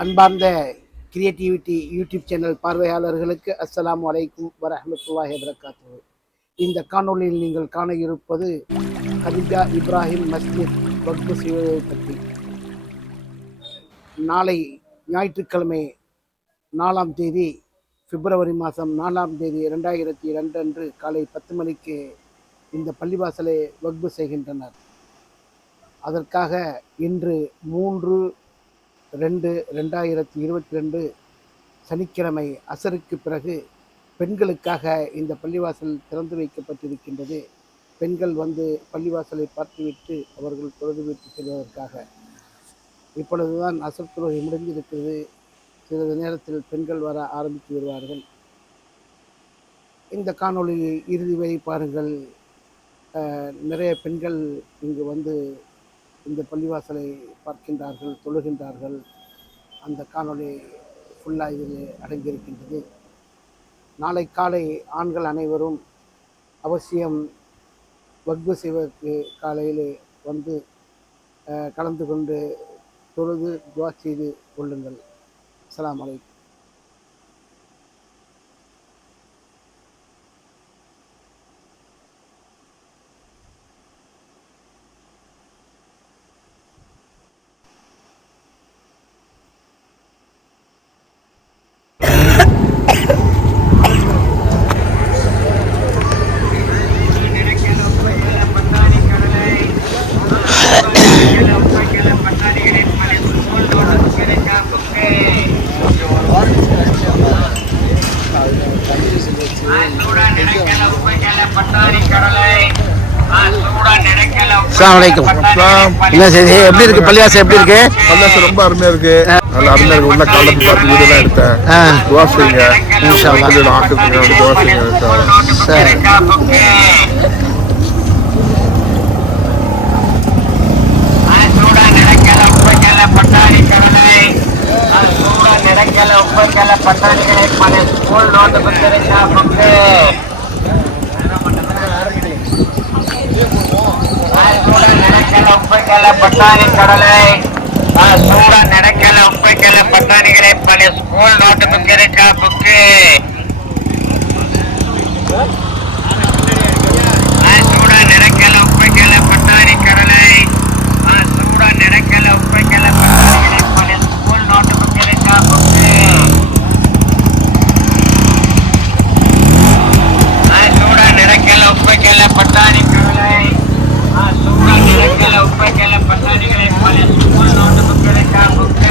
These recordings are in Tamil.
அன்பார்ந்த கிரியேட்டிவிட்டி யூடியூப் சேனல் பார்வையாளர்களுக்கு அஸ்ஸலாமு வலைக்கும் வரஹ்மத்துல்லாஹி வரகாத்து இந்த காணொளியில் நீங்கள் காண இருப்பது கதிஜா இப்ராஹிம் மஸ்ஜித் வக்பு செய்வதை பற்றி. நாளை ஞாயிற்றுக்கிழமை நாலாம் தேதி பிப்ரவரி மாதம் நாலாம் தேதி ரெண்டாயிரத்தி ரெண்டு அன்று காலை பத்து மணிக்கு இந்த பள்ளிவாசலை வக்பு செய்கின்றனர். அதற்காக இன்று மூன்று ரெண்டு ரெண்டாயிரத்தி இருபத்தி ரெண்டு சனிக்கிழமை அசருக்கு பிறகு பெண்களுக்காக இந்த பள்ளிவாசல் திறந்து வைக்கப்பட்டிருக்கின்றது. பெண்கள் வந்து பள்ளிவாசலை பார்த்துவிட்டு அவர்கள் தொழுதுவிட்டு செல்வதற்காக. இப்பொழுதுதான் அசர் தொழுகை முடிந்திருக்கிறது. சிறிது நேரத்தில் பெண்கள் வர ஆரம்பித்து வருவார்கள் இந்த காணொளியை இறுதி வரை பாருங்கள். நிறைய பெண்கள் இங்கு வந்து இந்த பள்ளிவாசலை பார்க்கின்றார்கள் தொழுகின்றார்கள். அந்த காணொளி ஃபுல்லாக இதில் அடங்கியிருக்கின்றது. நாளை காலை ஆண்கள் அனைவரும் அவசியம் வக்பு செய்வதற்கு காலையில் வந்து கலந்து கொண்டு தொழுது துவா செய்து கொள்ளுங்கள். அஸ்ஸலாமு அலைக்கும். அலைக்கும். என்ன செய்தி? எப்படி இருக்கு? பள்ளிவாசல் எப்படி இருக்கு? பல்லாசு ரொம்ப அருமையா இருக்கு. நல்ல அருமையா இருக்கு. உள்ள காலத்து பார்த்து வீடியோ எடுத்தேன். ஆ. துவா செய்யுங்க. இன்ஷா அல்லாஹ். பிள்ளைகளை ஆக்கிரமிங்க துவா செய்யுங்க. இன்ஷா அல்லாஹ். பட்டாணி கடலை சூட நடக்கல உப்பைக்கல பட்டாணிகளை பழைய ஸ்கூல் நோட்டு புக் இருக்கா புக்கு சூட நடக்கல உப்பைக்கல பட்டாணி கடலை சூட நடக்கல உப்பைக்கல பட்டாணிகளை பழைய ஸ்கூல் நோட்டு புக்கு இருக்கா புக்கு சூட நடக்கல உப்பைக்கல பட்டாணி கடலை சூட நடக்கல உப்பைக்கல பட்டாணிகளை பழைய ஸ்கூல் நோட்டு புக்கு இருக்கா புக்கு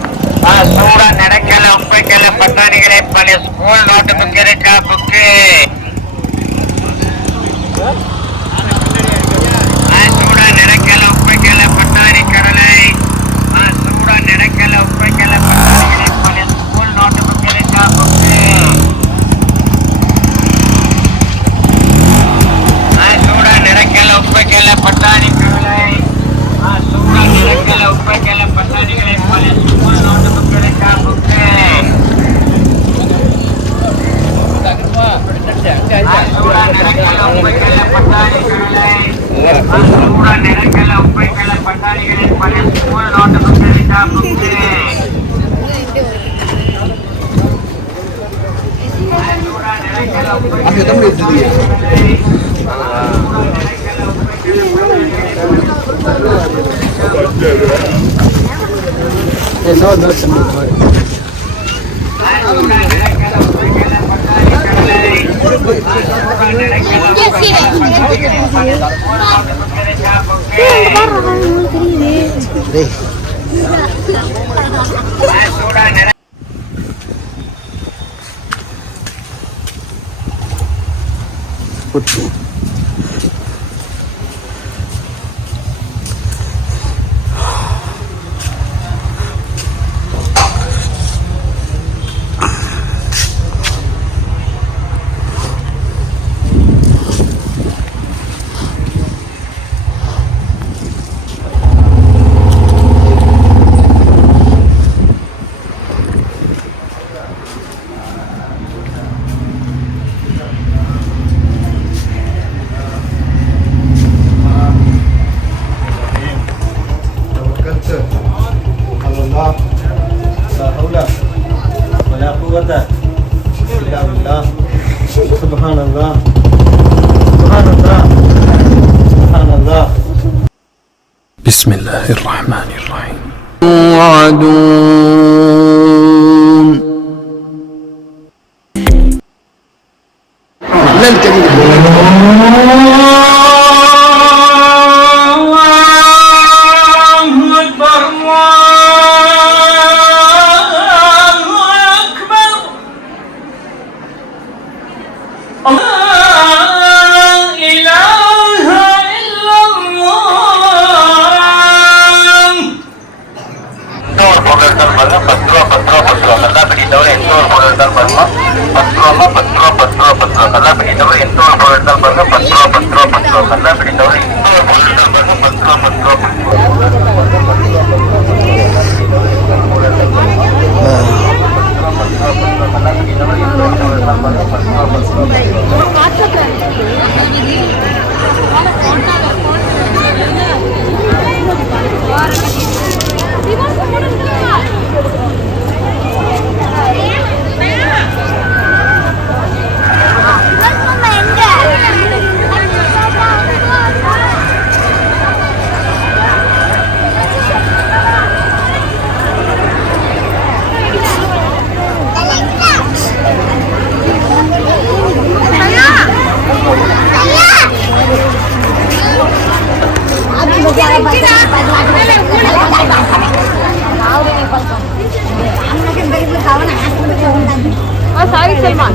சூடா நடக்கல உப்பைக்கல பட்டாணிகளே பழைய ஸ்கூல் நோட்டு புக் இருக்கா புக்கு நடக்கல உப்பைக்கல பட்டாணி கடலை சூட நடக்கல بسم الله الرحمن الرحيم. لن ಕಲ್ಲ ಬಿಡಿದವರು ಎಂಟುನೂರು ಮೂರು ರೂಪಾಯಿ ಬರ್ಮ ಪತ್ರೋ ಪತ್ರೋ ಪತ್ರೋ ಪತ್ರೋ ಕಲ್ಲ ಬಿಡಿದವರು ಎಂಟುನೂರು ಮೂರು ರೂಪಾಯಿ ಬರ್ಮ ಪತ್ರೋ ಪತ್ರೋ ಪತ್ರೋ ಕಲ್ಲ ಬಿಡಿದವರು ಎಂಟುನೂರು ಮೂರು ರೂಪಾಯಿ ಬರ್ಮ ಪತ್ರೋ ಪತ್ರೋ ಪತ್ರೋ có sợi xin mỏi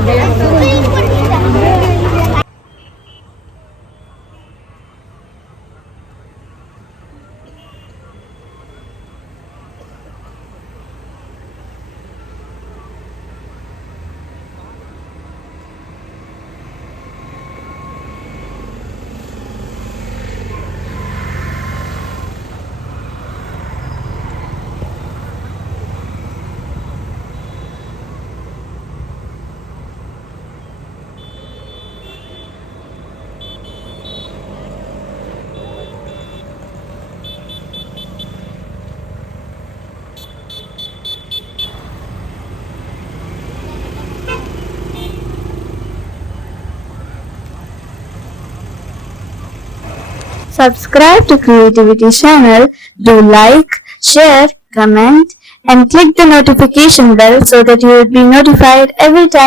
Subscribe to Creativity channel, do like, share, comment and click the notification bell so that you will be notified every time